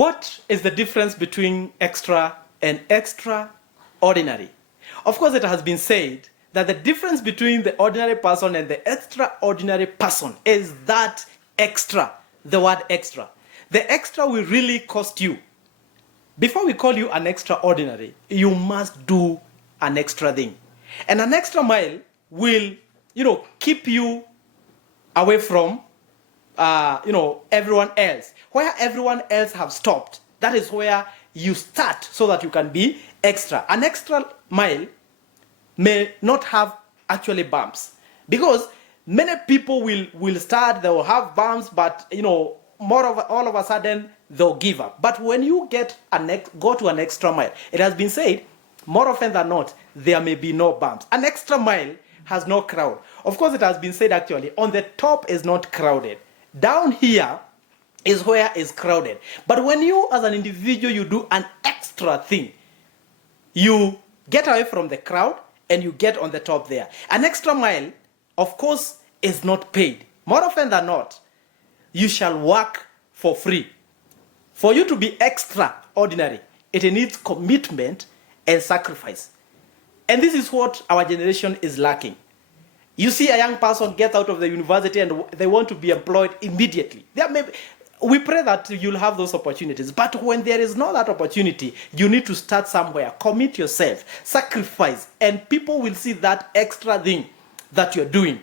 What is the difference between extra and extraordinary? Of course, it has been said that the difference between the ordinary person and the extraordinary person is that extra, the word extra. The extra will really cost you. Before we call you an extraordinary, you must do an extra thing. And an extra mile will, keep you away from, everyone else. Where everyone else have stopped, that is where you start so that you can be extra. An extra mile may not have actually bumps because many people will start, they will have bumps, but all of a sudden they'll give up. But when you go to an extra mile, it has been said more often than not there may be no bumps. An extra mile has no crowd. Of course, it has been said actually on the top is not crowded. Down here is where is crowded. But when you as an individual you do an extra thing, you get away from the crowd and you get on the top there. An extra mile, of course, is not paid. More often than not, you shall work for free. For you to be extraordinary, it needs commitment and sacrifice. And this is what our generation is lacking. You see a young person gets out of the university and they want to be employed immediately. We pray that you'll have those opportunities. But when there is not that opportunity, you need to start somewhere. Commit yourself, sacrifice, and people will see that extra thing that you're doing.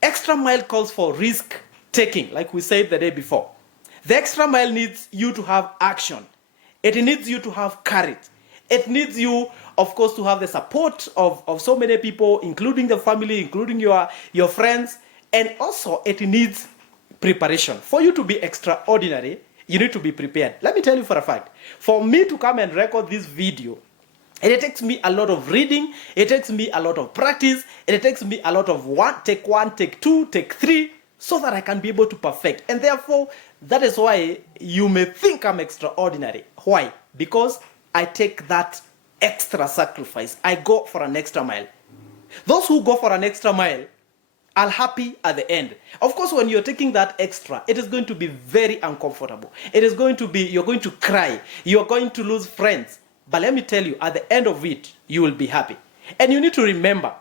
Extra mile calls for risk taking, like we said the day before. The extra mile needs you to have action. It needs you to have courage. It needs you, of course, to have the support of so many people, including the family, including your friends. And also, it needs preparation. For you to be extraordinary, you need to be prepared. Let me tell you for a fact. For me to come and record this video, it takes me a lot of reading. It takes me a lot of practice. It takes me a lot of take one, take two, take three, so that I can be able to perfect. And therefore, that is why you may think I'm extraordinary. Why? Because I take that extra sacrifice. I go for an extra mile. Those who go for an extra mile are happy at the end. Of course, when you're taking that extra, it is going to be very uncomfortable. It is going to be, you're going to cry. You're going to lose friends. But let me tell you, at the end of it, you will be happy. And you need to remember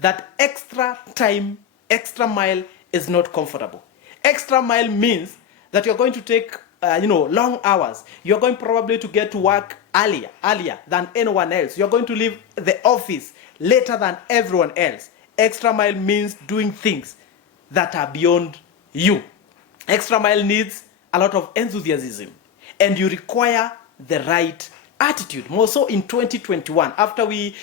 that extra time, extra mile is not comfortable. Extra mile means that you're going to take long hours. You're going probably to get to work earlier than anyone else. You're going to leave the office later than everyone else. Extra mile means doing things that are beyond you. Extra mile needs a lot of enthusiasm, and you require the right attitude. More so in 2021, after we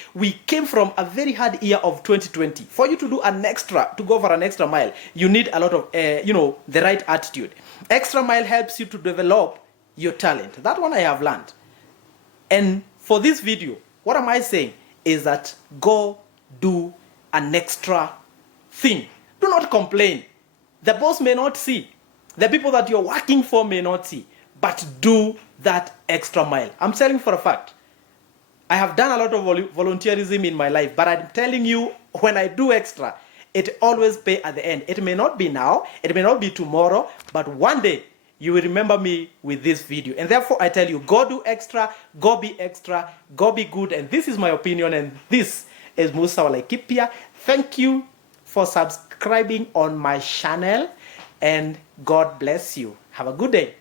came from a very hard year of 2020. For you to do to go for an extra mile, you need a lot of the right attitude. Extra mile helps you to develop your talent. That one I have learned. And for this video, what am I saying is that go do an extra thing. Do not complain. The boss may not see. The people that you're working for may not see. But do that extra mile. I'm telling you for a fact. I have done a lot of volunteerism in my life, but I'm telling you, when I do extra, it always pays at the end. It may not be now, it may not be tomorrow, but one day you will remember me with this video. And therefore I tell you, go do extra, go be good. And this is my opinion, and this is Musa Wa Laikipia. Thank you for subscribing on my channel, and God bless you. Have a good day.